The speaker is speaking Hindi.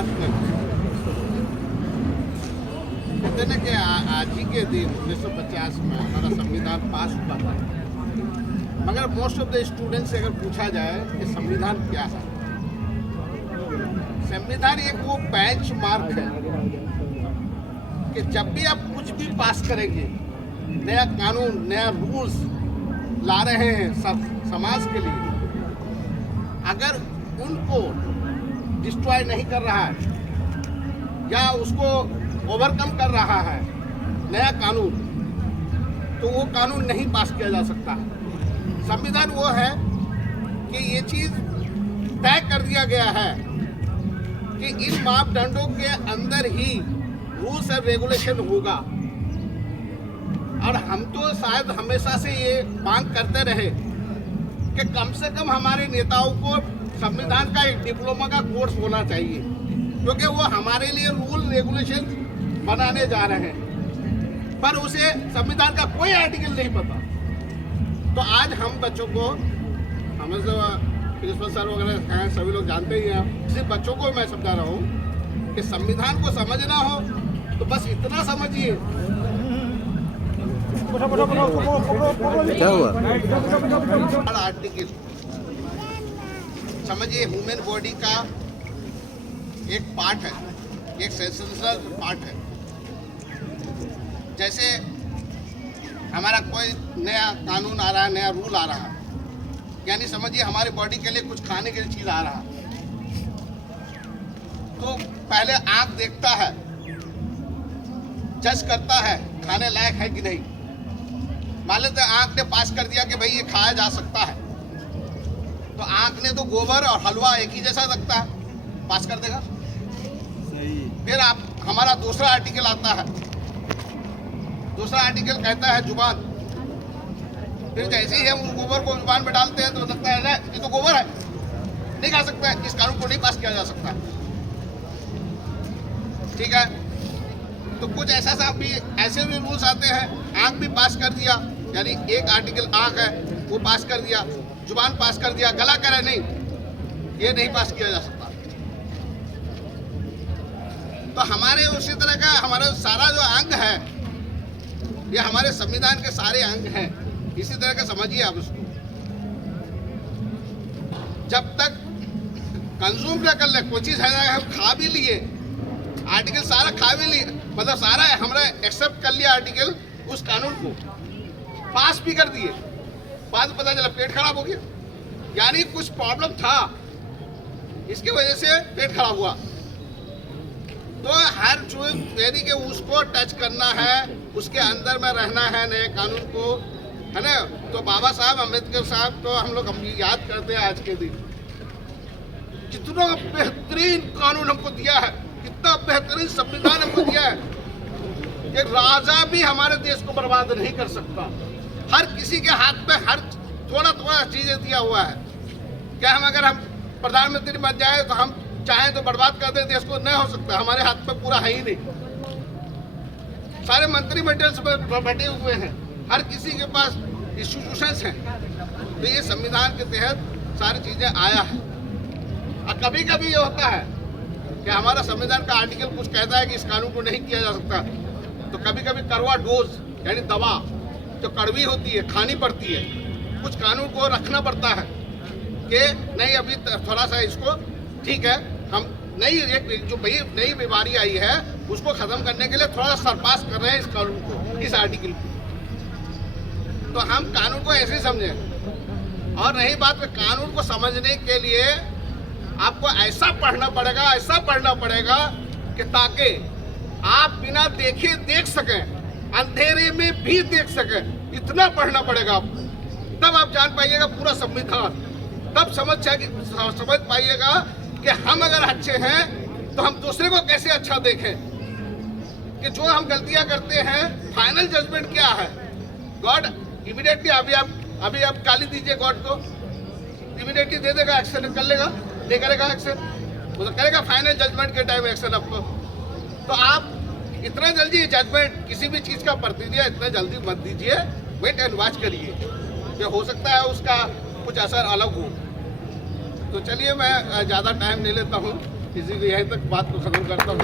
बात करें, कहते ना कि आज ही के दिन 1950 में हमारा संविधान पास हुआ था, मगर मोस्ट ऑफ द स्टूडेंट्स से अगर पूछा जाए कि संविधान क्या है, संविधान एक वो बेंच मार्क है कि जब भी आप कुछ भी पास करेंगे, नया कानून, नया रूल्स ला रहे हैं सब समाज के लिए, अगर उनको डिस्ट्रॉय नहीं कर रहा है या उसको ओवरकम कर रहा है नया कानून, तो वो कानून नहीं पास किया जा सकता। संविधान वो है कि ये चीज तय कर दिया गया है कि इन मापदंडों के अंदर ही रूल्स एंड रेगुलेशन होगा। और हम तो शायद हमेशा से ये मांग करते रहे कि कम से कम हमारे नेताओं को संविधान का एक डिप्लोमा का कोर्स होना चाहिए, क्योंकि वो हमारे लिए रूल रेगुलेशन बनाने जा रहे हैं, पर उसे संविधान का कोई आर्टिकल नहीं पता। तो आज हम बच्चों को, हमें जो प्रिंसिपल सर वगैरह हैं सभी लोग जानते ही हैं, सिर्फ बच्चों को मैं समझा रहा हूँ कि संविधान को समझना हो तो बस इतना समझिए। क्या हुआ? आर्टिकल समझिए, ह्यूमन बॉडी का एक पार्ट है, एक सेंसेशनल पार्ट है। जैसे हमारा कोई नया कानून आ रहा है, नया रूल आ रहा है, यानी समझिए हमारी बॉडी के लिए कुछ खाने के लिए चीज आ रहा है, तो पहले आंख देखता है, जज करता है खाने लायक है कि नहीं। मान लेते आंख ने पास कर दिया कि भाई ये खाया जा सकता है, तो आंख ने तो गोबर और हलवा एक ही जैसा लगता है, पास कर देगा। फिर आप हमारा दूसरा आर्टिकल आता है, दूसरा आर्टिकल कहता है जुबान। फिर जैसे ही हम उस गोबर को जुबान में डालते हैं तो लगता है ये तो गोबर है, नहीं खा सकता है, इस कानून को नहीं पास किया जा सकता। ठीक है, तो कुछ ऐसा भी ऐसे भी रूल्स आते हैं, आंख भी पास कर दिया, यानी एक आर्टिकल आंख है वो पास कर दिया, जुबान पास कर दिया, गला करे नहीं, ये नहीं पास किया जा सकता। तो हमारे उसी तरह का हमारा सारा जो अंग है, ये हमारे संविधान के सारे अंग हैं, इसी तरह का समझिए आप उसको। जब तक कंज्यूम न कर ले कोई चीज है, हम खा भी लिए आर्टिकल, सारा खा भी लिए, मतलब सारा हमने एक्सेप्ट कर लिया आर्टिकल, उस कानून को पास भी कर दिए, बाद में पता चला पेट खराब हो गया, यानी कुछ प्रॉब्लम था, इसकी वजह से पेट खराब हुआ। तो हर चीज यानी कि उसको टच करना है, उसके अंदर में रहना है नए कानून को, है ना। तो बाबा साहब अम्बेडकर साहब को हम लोग याद करते हैं आज के दिन, कितना बेहतरीन कानून हमको दिया है, कितना बेहतरीन संविधान हमको दिया है कि राजा भी हमारे देश को बर्बाद नहीं कर सकता। हर किसी के हाथ में हर थोड़ा थोड़ा चीजें दिया हुआ है। क्या हम अगर हम प्रधानमंत्री बन जाए तो हम चाहें तो बर्बाद कर दें देश को? नहीं हो सकता, हमारे हाथ में पूरा है ही नहीं। सारे मंत्रिमंडल में बैठे हुए हैं, हर किसी के पास इंस्टीट्यूशंस हैं, तो ये संविधान के तहत सारी चीजें आया है। और कभी कभी ये होता है कि हमारा संविधान का आर्टिकल कुछ कहता है कि इस कानून को नहीं किया जा सकता, तो कभी कभी कड़वा डोज यानी दवा जो कड़वी होती है खानी पड़ती है, कुछ कानून को रखना पड़ता है कि नहीं अभी थोड़ा सा इसको ठीक है, हम नई एक जो नई बीमारी आई है उसको खत्म करने के लिए थोड़ा सरपास कर रहे हैं इस कानून को, इस आर्टिकल को। तो हम कानून को ऐसे समझें। और रही बात में कानून को समझने के लिए आपको ऐसा पढ़ना पड़ेगा कि ताकि आप बिना देखे देख सकें, अंधेरे में भी देख सकें, इतना पढ़ना पड़ेगा आपको, तब आप जान पाइएगा पूरा संविधान, तब समझ पाइएगा कि हम अगर अच्छे हैं तो हम दूसरे को कैसे अच्छा देखें, कि जो हम गलतियां करते हैं फाइनल जजमेंट क्या है। गॉड इमीडिएटली अभी आप गाली दीजिए गॉड को, इमीडिएटली दे देगा, एक्शन कर लेगा, नहीं करेगा एक्शन, वो तो करेगा फाइनल जजमेंट के टाइम एक्शन आपको। तो आप इतना जल्दी जजमेंट किसी भी चीज का प्रतिक्रिया इतना जल्दी मत दीजिए, वेट एंड वॉच करिए, कि हो सकता है उसका कुछ असर अलग हो। तो चलिए मैं ज़्यादा टाइम नहीं लेता हूँ, इसी को यहीं तक बात को खत्म करता हूँ।